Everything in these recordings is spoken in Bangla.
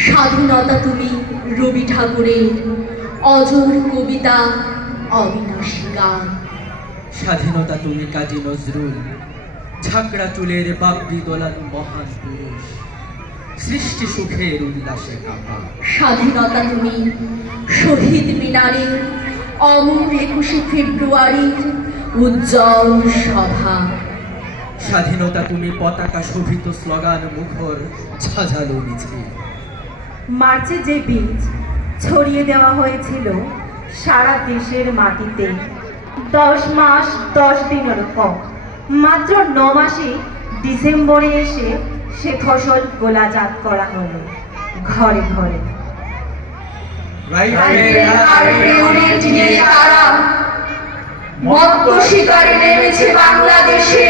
স্বাধীনতা তুমি রবি ঠাকুরের অজর কবিতা, অবিনাশী গান। স্বাধীনতা তুমি কাজী নজরুল, ঝাঁকড়া চুলের বাবরি দোলান মহান পুরুষ, সৃষ্টি সুখের উল্লাসে কাঁপা। স্বাধীনতা তুমি শহীদ মিনারের অমর 21শে ফেব্রুয়ারির উজ্জ্বল সভা। স্বাধীনতা তুমি পতাকা শোভিত স্লোগান মুখর ঝাঝালো মিছিল। মার্চে যে বীজ ছড়িয়ে দেওয়া হয়েছিল সারা দেশের মাটিতে, 10 মাস 10 দিনের কম, মাত্র 9 মাসে ডিসেম্বরে এসে সে ফসল গোলাজাত করা হলো ঘরে ঘরে। মত্ত শিকারে নেমেছে বাংলাদেশে,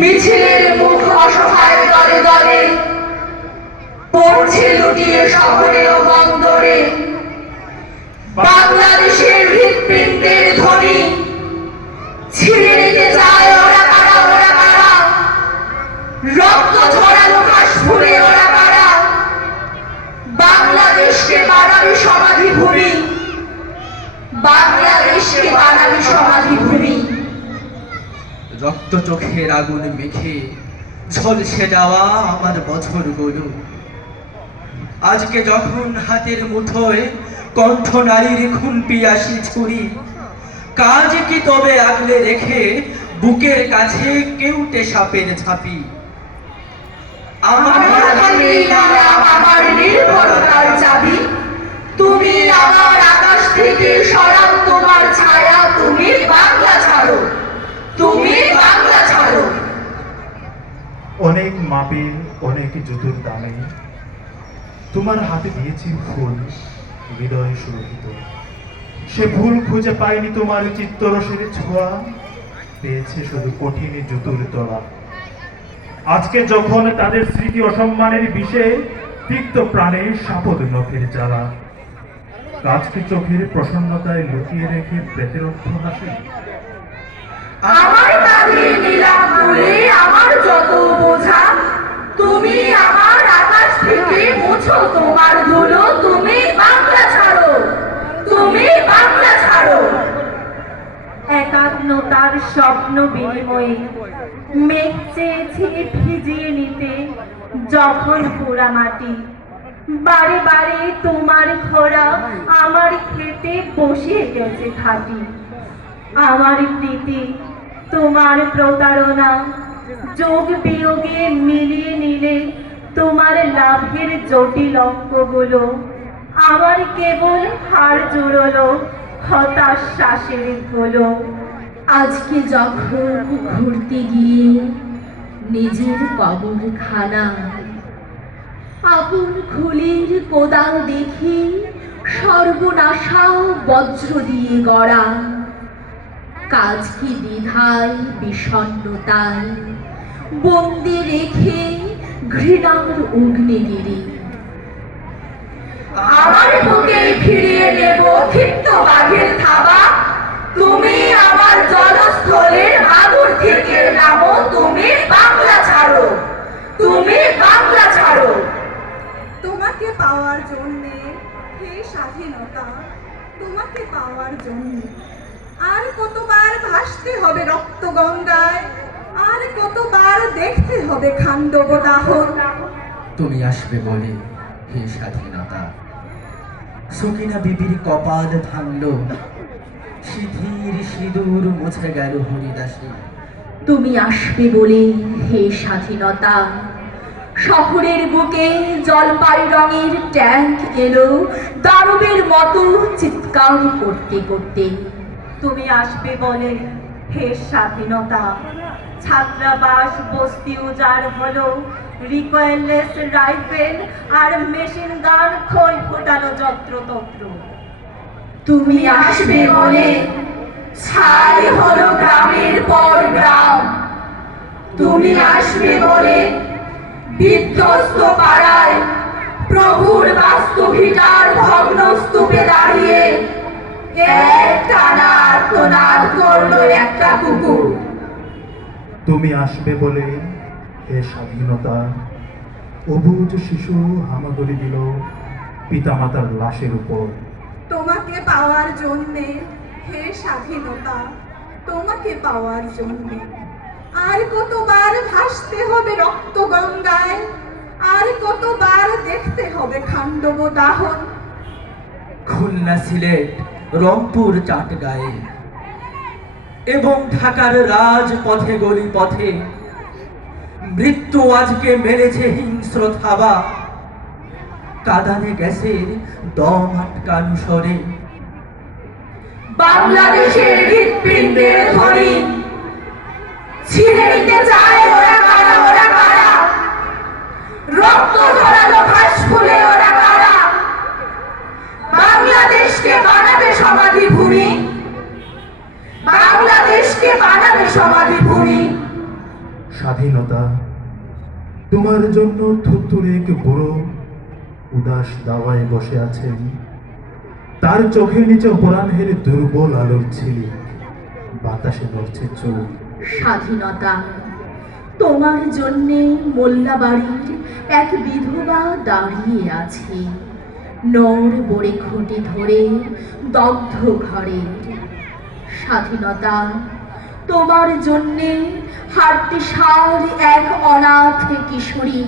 মিছিলের মুখ অসহায় দলে দলে, পড়ছে লুটিয়ে শহরে ও বন্দরে। বাংলাদেশের হৃৎপিণ্ডের ধ্বনি ছিঁড়ে নিতে যায় ওরা কারা, ওরা কারা, রক্ত ঝরানো ঘাস ফুলে ওরা কারা। বাংলাদেশকে বানাবি সমাধি ভূমি, বাংলাদেশকে বানাবি সমাধি ভূমি। রক্ত চোখের আগুন মেখে ঝলসে যাওয়া আমার বছরগুলো আজকে যখন হাতের মুঠোয় কণ্ঠ নারীর খুন পিয়াসি ছুরি, কাজ কি তবে আগলে রেখে বুকের কাছে কেউটে সাপের ঝাঁপি। আমার হাতে নাম আমার নির্ভরতার চাবি, তুমি আমার আকাশ থেকে সরাও তোমার ছায়া, তুমি বাংলা ছাড়ো, তুমি বাংলা ছাড়ো। অনেক মাপে অনেক জুতোর দামে তোমার হাতে দিয়েছি ফুল হৃদয় সুরভিত, সে ভুল খুঁজে পায়নি তোমার চিত্তরসের ছোঁয়া, পেয়েছে শুধু কঠিন জুতোর তলা। আজকে যখন তাদের স্মৃতি অসম্মানের বিষে তিক্ত প্রাণে সাপদ নখের জ্বালা, কাজকে চোখের প্রসন্নতায় লুকিয়ে রেখে প্রেতের হাসি। আমার কাঁধে নিলাম বলে আমার যত বোঝা, তুমি আমার আকাশ থেকে মুছো তোমার ধুলো, তুমি বাংলা ছাড়ো, তুমি বাংলা ছাড়ো। একাত্মতার স্বপ্ন বিনিময়ে মেঘ চেয়েছে ভিজিয়ে নিতে যখন পোড়া মাটি, বারে বারে তোমার খোরা আমার খেতে বসিয়ে গেছে খাটি। আমার প্রীতি তোমার প্রতারণা, যোগ বিয়োগে মিলিয়ে নিলে তোমার লাভের জটিল অঙ্কগুলো, আমার কেবল হাড় জুড়লো হতাশ শ্বাসের হলো। আজকে যখন ঘুরতে গিয়ে নিজের কবরখানা, আপন খুলির কোদাল দেখি সর্বনাশা বজ্র দিয়ে গড়া, কাজ কি দ্বিধায় বিষণ্ণতায় বন্দি রেখে ঘৃণার অগ্নিগিরি। আমার বুকে ফিরিয়ে নেব ক্ষিপ্ত বাঘের থাবা, তুমি আমার জলস্থলের আগুন থেকে নামো, তুমি বাংলা ছাড়ো, তুমি বাংলা ছাড়ো। তোমাকে পাওয়ার জন্যে হে স্বাধীনতা, তোমাকে পাওয়ার জন্যে আর কতবার ভাসতে হবে রক্ত গঙ্গায়, আর কতবার দেখতে হবে খান্ডব দাহন। তুমি আসবে বলে হে স্বাধীনতা, সকিনা বিবির কপাল ভাঙল, সিঁথির সিঁদুর মুছে গেল হরিদাসী। তুমি আসবে বলে হে স্বাধীনতা, শহরের বুকে জলপাই রঙের ট্যাঙ্ক এলো দানবের মতো চিৎকার করতে করতে। তুমি আসবে বলে হে স্বাধীনতা, ছাত্রাবাস বস্তি উজাড় হলো, রিকয়েললেস রাইফেল আর মেশিন গান খই ফোটানো যত্রতত্র। তুমি আসবে বলে ছাই হলো গ্রামের পর গ্রাম, তুমি আসবে বলে বিধ্বস্ত পাড়ায় প্রভুর বাস্তুভিটার ভগ্ন স্তূপে দাঁড়িয়ে এক টানা আর্তনাদ করলো একটা কুকুর। তুমি আসবে বলে হে স্বাধীনতা, অবুজ শিশু হামাগুড়ি দিল পিতামাতার লাশের উপর। তোমাকে পাওয়ার জন্যে হে স্বাধীনতা, তোমাকে পাওয়ার জন্যে আর কতবার ভাসতে হবে রক্ত গঙ্গায়, আর কতবার দেখতে হবে খান্ডব দাহন। খুলনা, সিলেট, রংপুর, চাটগাঁয়ে এবং ঢাকার রাজপথে গলি পথে মৃত্যু আজকে মেরেছে হিংস্র থাবা। কাঁদানে গ্যাসের দম আটকানো স্বরে বাংলাদেশের হৃৎপিণ্ডের ধ্বনি ছিঁড়ে নিতে চায় ওরা কারা, ওরা কারা, রক্ত ঝরালো ঘাস ফুলে ওরা কারা। বাংলাদেশকে বানাবে সমাধি ভূমি, বাংলাদেশকে বানাবে সমাধি ভূমি। স্বাধীনতা, তোমার জন্য থুরথুরে এক বুড়ো উদাস দাওয়ায় বসে আছেন। তার চোখের নিচে অপরাহ্নের দুর্বল আলোর ঝিলিক, বাতাসে নড়ছে চোখ। স্বাধীনতা, তোমার জন্যে মোল্লাবাড়ির এক বিধবা দাঁড়িয়ে আছে নড় বড়ে খুঁটি ধরে দগ্ধ ঘরের। স্বাধীনতা, তোমার জন্যে হাট্টিসার এক অনাথ কিশোরী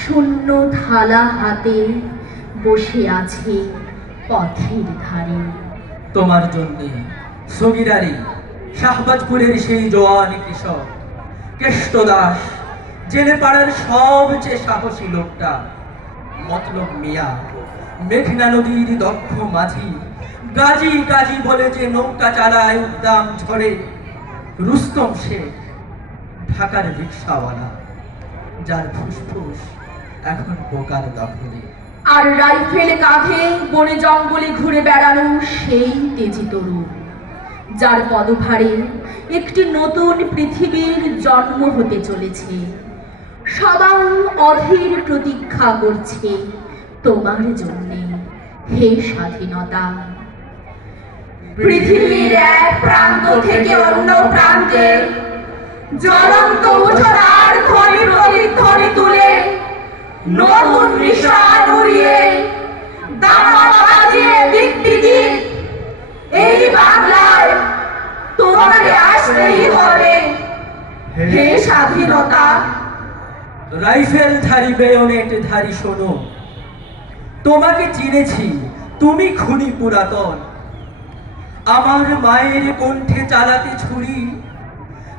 শূন্য থালা হাতে বসে আছে পথের ধারে। তোমার জন্যে সগিরারি শাহবাজপুরের সেই জওয়ান কৃষক কেষ্ট দাস, জেলে পাড়ার সবচেয়ে সাহসী লোকটা মতলব মিয়া, মেঘনা নদীর দক্ষ মাঝি, গাজী গাজী বলে যে নৌকা চালায় উদ্দাম ঝড়ে, রুস্তম শেখ, ঢাকার রিক্সাওয়ালা, যার ফুসফুস এখন বোকার দখলে। আর রাইফেল কাঁধে বনে জঙ্গলে ঘুরে বেড়ানো সেই তেজি তরুণ, যার পদভারে একটি নতুন পৃথিবীর জন্ম হতে চলেছে। সবাই অধীর প্রতীক্ষা করছে তোমার জন্যে হে স্বাধীনতা। পৃথিবীর এক প্রান্ত থেকে অন্য প্রান্তে জ্বলন্ত উঠোনার ধ্বনি প্রতিধ্বনি তুলে নতুন নিশান উড়িয়ে দামা বাজিয়ে দিক দিক এই বাংলায় তোমাকে আসতেই হবে হে স্বাধীনতা। রাইফেল ধারী, বেয়োনেট ধারী, শোনো, তোমাকে চিনেছি, তুমি খুনি পুরাতন। আমার মায়ের কণ্ঠে চালাতে ছুরি,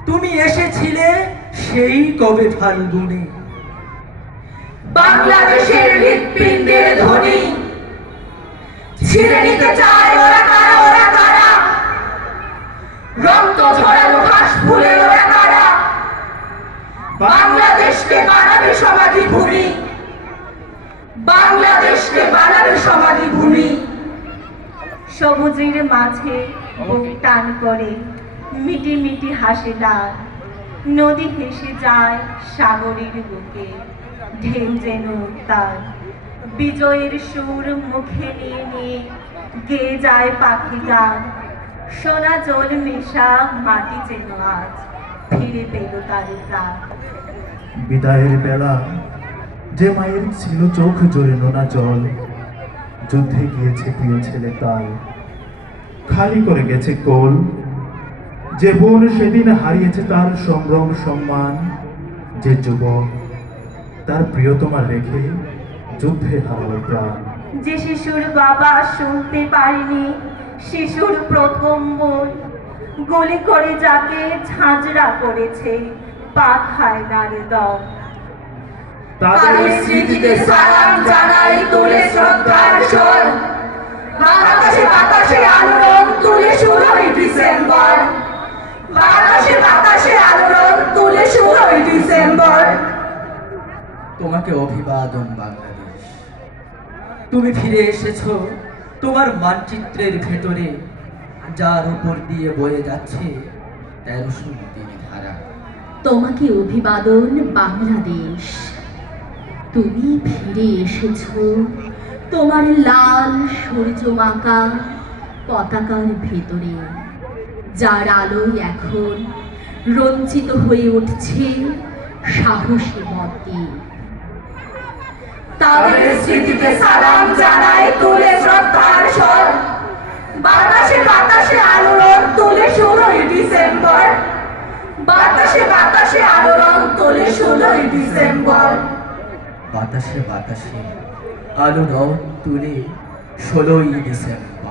তুমি এসেছিলে সেই কবে ফাল্গুনে। বাংলাদেশের হৃৎপিণ্ডের ধ্বনি ছিঁড়ে নিতে চায় ওরা কারা, ওরা কারা, রক্ত ঝরালো ঘাস ফুলে ওরা কারা। বাংলাদেশকে বানাবে সমাধি ভূমি, বাংলাদেশকে বানাবে সমাধি ভূমি। সবুজের মাঝে বুক টান করে মিটি মিটি হাসে ডাক, নদী ভেসে যায় সাগরের বুকে, ঢেউ যেন তার বিজয়ের সুর মুখে নিয়ে নিয়ে গেয়ে যায় পাখি গান। সোনা জল মেশা মাটি যেন আজ ফিরে পেল তার প্রাণ। বিদায়ের বেলা যে মায়ের ছিল চোখ জোরে নোনা জল, যুদ্ধে গিয়েছে প্রিয় ছেলে তার, খালি করে গেছে কোল। যে বোন সেদিন হারিয়েছে তার সম্ভ্রম সম্মান, যে যুবক তার প্রিয়তমা রেখে যুদ্ধে হারালো প্রাণ। যে শিশুর বাবা শুনতে পারেনি শিশুর প্রথম বই, গুলি করে যাকে ঝাঁঝরা করেছে পাখায় নারে দম। তাদের স্মৃতিতে সালাম জানাই তুলে শ্রদ্ধার স্বর, বাতাসে বাতাসে আলোড়ন তুলে 16ই ডিসেম্বর, বাতাসে বাতাসে আলোড়ন তুলে 16ই ডিসেম্বর। তোমাকে অভিবাদন বাংলাদেশ, তুমি ফিরে এসেছো তোমার মানচিত্রের ভেতরে, যার উপর দিয়ে বয়ে যাচ্ছে 1300 নদীর ধারা। তোমাকে অভিবাদন বাংলাদেশ, তুমি ফিরে এসেছো তোমার লাল সূর্যমাকা পতাকার ভেতরে, যার আলোয় এখন রঞ্জিত হয়ে উঠছে সাহসী মত দিয়ে। তাদের স্মৃতিকে সালাম জানাই তুলে শ্রদ্ধার স্বর। বাতাসে বাতাসে আলোড়ন তোলে 16ই ডিসেম্বর। বাতাসে বাতাসে আলোড়ন তোলে 16ই ডিসেম্বর। বাতাসে বাতাসে আলো রং তুলে 16ই ডিসেম্বর।